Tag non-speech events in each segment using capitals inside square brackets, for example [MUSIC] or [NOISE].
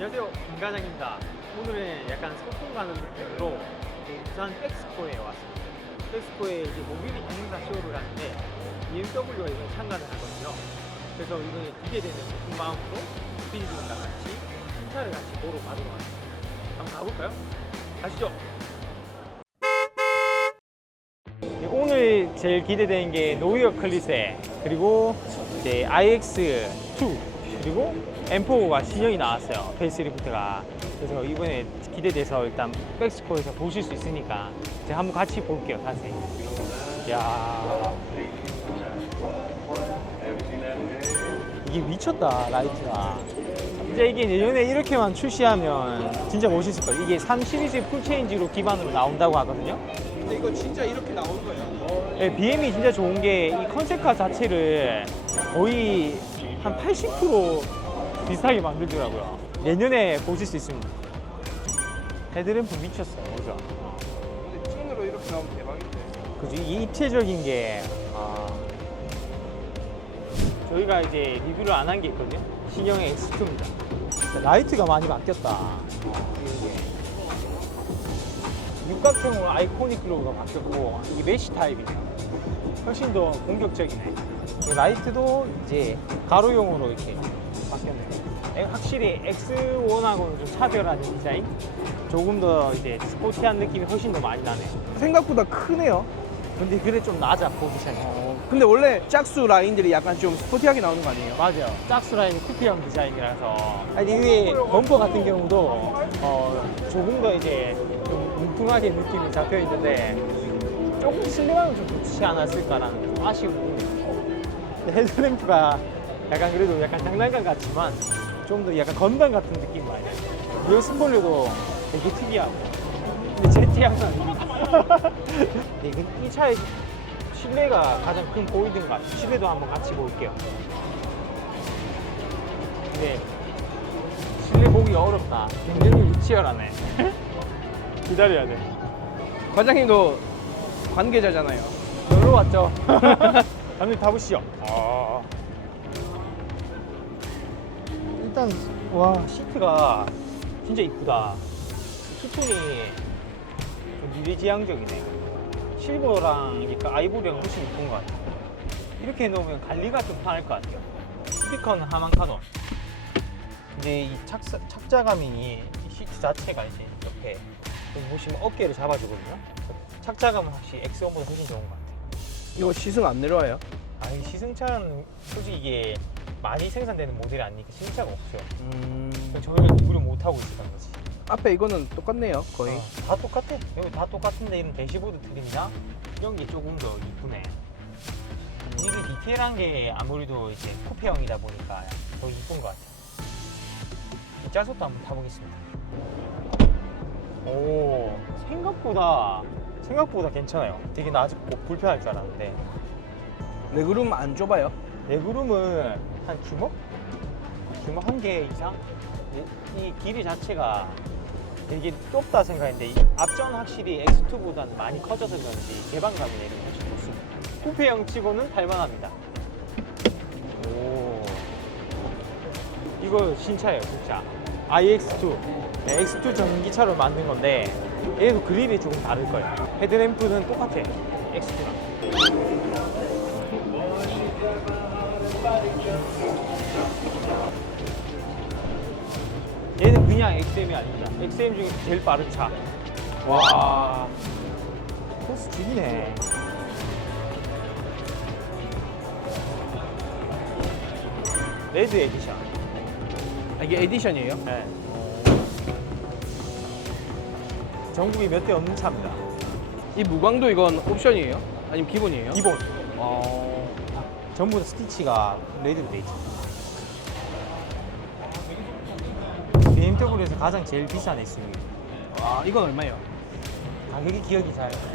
안녕하세요. 김과장입니다. 오늘은 약간 소풍 가는 느낌으로 그 부산 엑스포에 왔습니다. 엑스포에 이제 모빌리티 행사 쇼를 하는데 BMW에서 참가를 하거든요. 그래서 이번에 기대되는 높은 마음으로 스피디분과 같이 행사를 같이 보러 가도록 하겠습니다. 한번 가볼까요? 가시죠. 네, 오늘 제일 기대되는 게 노이어 클리세 그리고 이제 iX2 그리고 M4가 신형이 나왔어요. 페이스리프트가. 그래서 이번에 기대돼서 일단 백스코에서 보실 수 있으니까 제가 한번 같이 볼게요 자세히 야. 이게 미쳤다 라이트가. 진짜 이게 내년에 이렇게만 출시하면 진짜 멋있을 거예요. 이게 3 시리즈 풀체인지로 기반으로 나온다고 하거든요. 근데 이거 진짜 이렇게 나온 거예요? 네, BM이 진짜 좋은 게 이 컨셉카 자체를 거의 한 80% 비슷하게 만들더라고요. 내년에 보실 수 있습니다. 헤드램프 미쳤어요, 그죠? 근데 찐으로 이렇게 나오면 대박인데. 그죠? 이 입체적인 게, 아. 저희가 이제 리뷰를 안 한 게 있거든요. 신형의 X2입니다. 라이트가 많이 바뀌었다. 육각형으로 아이코닉 글로브가 바뀌었고, 이게 메쉬 타입이네요. 훨씬 더 공격적이네. 이 라이트도 이제 가로용으로 이렇게 바뀌었네요. 에, 확실히 X1하고는 좀 차별화된 디자인? 조금 더 이제 스포티한 느낌이 훨씬 더 많이 나네요. 생각보다 크네요. 근데 그래 좀 낮아, 포지션이. 근데 원래 짝수 라인들이 약간 좀 스포티하게 나오는 거 아니에요? 맞아요. 짝수 라인이 쿠피형 디자인이라서. 아니, 위에 범퍼 같은 경우도 어, 조금 더 이제 좀 뭉퉁하게 느낌이 잡혀 있는데 조금 실내감은 좀 좋지 않았을까라는 좀 아쉬운 부분이 근데 헤드램프가 약간 그래도 약간 장난감 같지만 좀 더 약간 건담 같은 느낌이 많이 나요. 리어 스폴려도 되게 특이하고. 근데 제티향은 아닙니다. [LAUGHS] 네, 이 차의 실내가 가장 큰 포인트인 것 같아요. 실내도 한번 같이 볼게요. 근데 실내 보기 어렵다. 경쟁률이 치열하네. [LAUGHS] 기다려야 돼. 과장님도 관계자잖아요. 놀러 왔죠. [LAUGHS] 감독님 타보시죠. 아. 일단 와 시트가 진짜 이쁘다. 수분이 좀 미래지향적이네. 실버랑 아이보리랑 훨씬 이쁜 것 같아요. 이렇게 해놓으면 관리가 좀 편할 것 같아요. 스피커는 하만 카논. 근데 이 착사, 착자감이 이 시트 자체가 이제 이렇게 여기 보시면 어깨를 잡아주거든요. 착자감은 확실히 X1보다 훨씬 좋은 것 같아요. 이거 시승 안 내려와요? 아니 시승차는 솔직히 이게 많이 생산되는 모델이 아니니까 시승차가 없어요. 음. 저희가 누구를 못 하고 있었던 거지. 앞에 이거는 똑같네요, 거의. 어, 다 똑같아. 여기 다 똑같은데 이런 대시보드 트림이나 이런 게 조금 더 이쁘네. 이게 디테일한 게 아무래도 이제 쿠페형이다 보니까 더 이쁜 것 같아. 이 짜속도 한번 타보겠습니다. 오 생각보다 생각보다 괜찮아요. 되게 낮고 불편할 줄 알았는데 레그룸 안 좁아요? 레그룸은 한 주먹? 주먹 한 개 이상? 이, 이 길이 자체가 되게 좁다 생각했는데 이 앞전 확실히 X2보다는 많이 커져서 그런지 개방감이 내는 훨씬 좋습니다. 쿠페형 치고는 탈만합니다. 오, 이거 신차예요 진짜. iX2. 네, X2 전기차로 만든 건데 얘도 그릴이 조금 다를 거예요. 헤드램프는 똑같아. X2랑. 얘는 그냥 XM이 아닙니다. XM 중에 제일 빠른 차. 와. 코스 죽이네. 레드 에디션. 아, 이게 에디션이에요? 네. 전국에 몇대 없는 차입니다. 이 무광도 이건 옵션이에요? 아니면 기본이에요? 기본. 어. 전부 다 스티치가 레드로 돼 있죠. BMW에서 가장 제일 비싼 SUV. 아, 이건 얼마예요? 가격이 기억이 잘. [LAUGHS]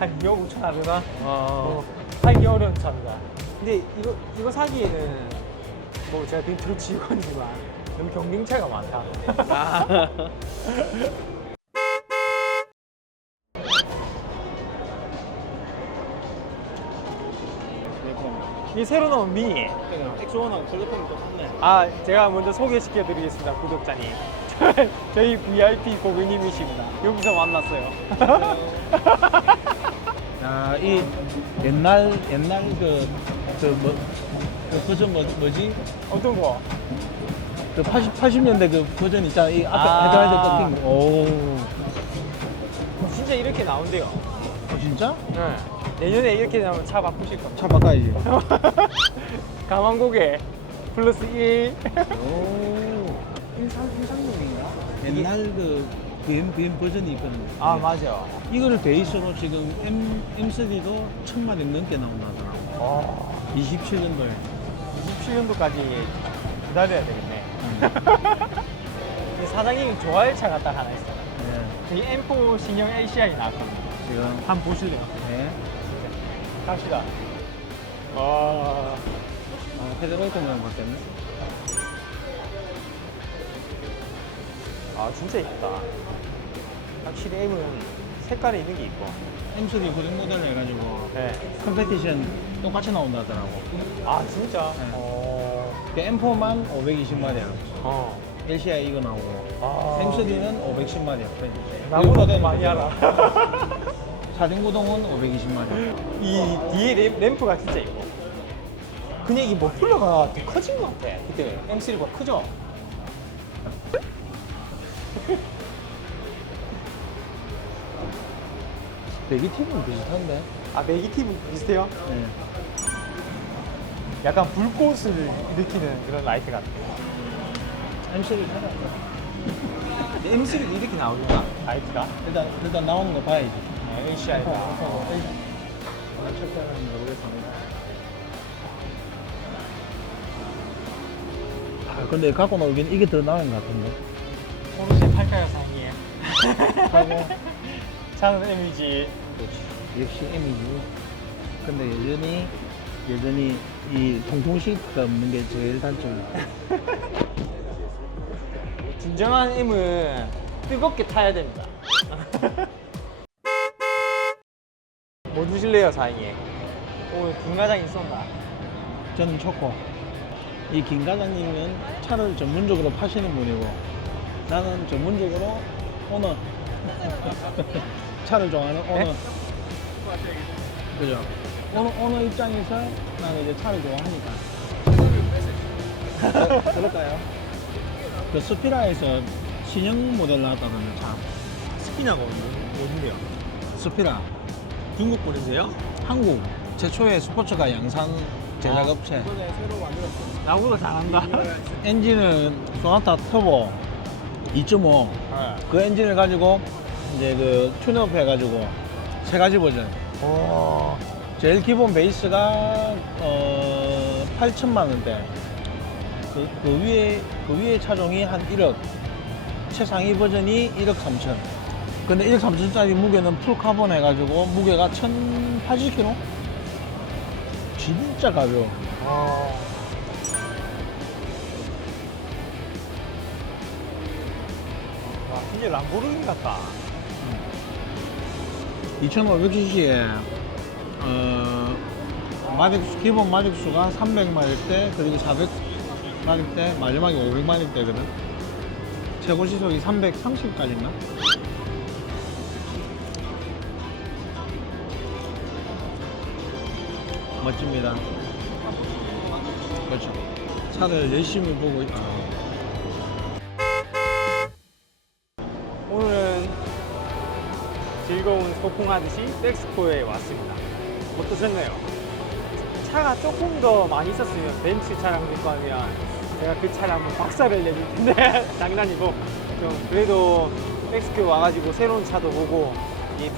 한 2억 5천 하려나? 어. 어, 살기 어려운 차입니다. 근데 이거 이거 사기에는 뭐 제가 빈트로 직원이지만 너무 경쟁차가 많다. [LAUGHS] 이 새로 나온 미니. X1하고 컬러폼이 똑같네. 아, 제가 먼저 소개시켜 드리겠습니다, 구독자님. [LAUGHS] 저희 VIP 고객님이십니다. 여기서 만났어요. [LAUGHS] 아, 이 옛날 옛날 그, 그 뭐, 그 버전 뭐, 뭐지? 어떤 거? 그 80, 80년대 그 버전 있잖아. 이 앞에 아. 헤드라이트 꺾인 거. 오. 진짜 이렇게 나온대요. 어, 진짜? 네. 내년에 이렇게 나오면 차 바꾸실 겁니다. 차 바꿔야지. [LAUGHS] 가만고개 플러스 1. 오. 일상, 일상용인가? 옛날 그 BM, BM 버전이 있거든요. 아, 맞아. 이거를 베이스로 지금 M, M3도 천마력 넘게 나온다더라고. 어, 27년도에. 27년도까지 기다려야 되겠네. [LAUGHS] 이 사장님이 좋아할 차가 딱 하나 있어요. 네. 저희 M4 신형 ACI 나왔거든요. 지금. 한번 보실래요? 네. 갑시다. 와. 아, 헤드라이트만 바뀌었네. 아, 진짜 이쁘다. 확실히 M은 색깔이 있는 게 이뻐. M3 고등 모델 해가지고 네. 컴페티션 똑같이 나온다더라고. 아, 진짜? 네. 어. 그 M4만 520마리야. 어. LCI 이거 나오고. 아. M3는 510마리야. 나보다 더 많이 알아. 사륜구동은 520마리. 이 뒤에 램, 램프가 진짜 이뻐. 그냥 이 머플러가 더 커진 것 같아. 그때 M3보다 크죠? [LAUGHS] 네기티브는 비슷한데. 아, 네기티브 비슷해요? 네. 약간 불꽃을 일으키는 그런 라이트 같아. M3 찾아. [LAUGHS] M3도 이렇게 나오니까 라이트가? 일단 일단 나오는 거 봐야지. 네, ACI가. 나 첫째는 모르겠습니다. 아 근데 갖고 나오긴 이게 더 나은 것 같은데. 포르쉐 팔까요, 사장님? 하고 차는 M이지. 역시 M이지. 근데 여전히 여전히 이 통풍시트가 없는 게 제일 단점이야. [LAUGHS] 진정한 M은 뜨겁게 타야 됩니다. [LAUGHS] 뭐 주실래요, 사장님? 오늘 김과장이 쏜다. 저는 초코. 이 김 과장님은 차를 전문적으로 파시는 분이고 나는 전문적으로 오너. [LAUGHS] 차를 좋아하는 오너. 네? 그죠? 오너, 오너 입장에서 나는 이제 차를 좋아하니까. [LAUGHS] 그럴까요? 그 스피라에서 신형 모델 나왔다던데 차. 스피나가 뭔데요? 스피라. 중국 브랜드예요? 한국 최초의 스포츠카 양산 제작업체. 나보다 잘한다. 엔진은 소나타 터보 2.5. 그 엔진을 가지고 이제 그 튠업 해가지고 세 가지 버전. 오. 제일 기본 베이스가 어 8천만 원대. 그, 그 위에 그 위에 차종이 한 1억. 최상위 버전이 1억 3천. 근데 1억 3천짜리 무게는 풀 카본 해가지고 무게가 1,080kg. 진짜 가벼워. 어. 와, 진짜 람보르기니 같다. 2,500cc에 어, 마력수, 기본 마력수가 300마력대 그리고 400마력대 마지막에 500마력대거든 최고 시속이 330까지인가? 멋집니다 그렇죠 차를 열심히 보고 있죠 오늘은 즐거운 소풍하듯이 백스코에 왔습니다. 어떠셨나요? 차가 조금 더 많이 있었으면 벤츠 차량 들고 하면 제가 그 차를 한번 박살을 내줄 텐데 [LAUGHS] 장난이고 좀 그래도 백스코 와가지고 새로운 차도 보고 이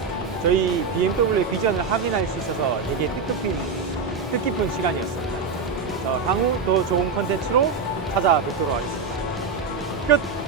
저희 BMW 비전을 확인할 수 있어서 되게 뜻깊은, 뜻깊은 시간이었습니다. 어, 향후 더 좋은 컨텐츠로 찾아뵙도록 하겠습니다. 끝!